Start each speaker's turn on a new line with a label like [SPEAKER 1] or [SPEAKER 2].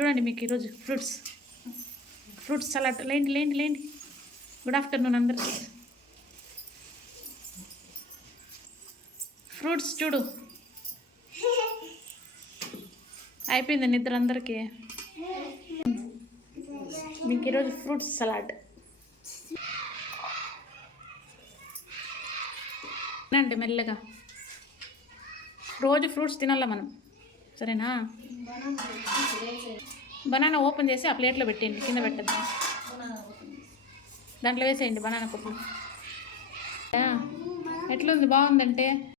[SPEAKER 1] చూడండి మీకు ఈరోజు ఫ్రూట్స్. Fruits salad. లేండి లేండి లేండి. గుడ్ ఆఫ్టర్నూన్ అందరికి. ఫ్రూట్స్ చూడు. అయిపోయింది నిద్ర అందరికీ? మీకు ఈరోజు ఫ్రూట్స్ సలాడ్ తినండి మెల్లగా. రోజు ఫ్రూట్స్ తినాలా మనం? సరేనా? బనానా ఓపెన్ చేసి ఆ ప్లేట్లో పెట్టేయండి కింద పెట్టద్దు. దాంట్లో వేసేయండి బనానా కుప్పలు ఎట్లుంది? బాగుందంటే?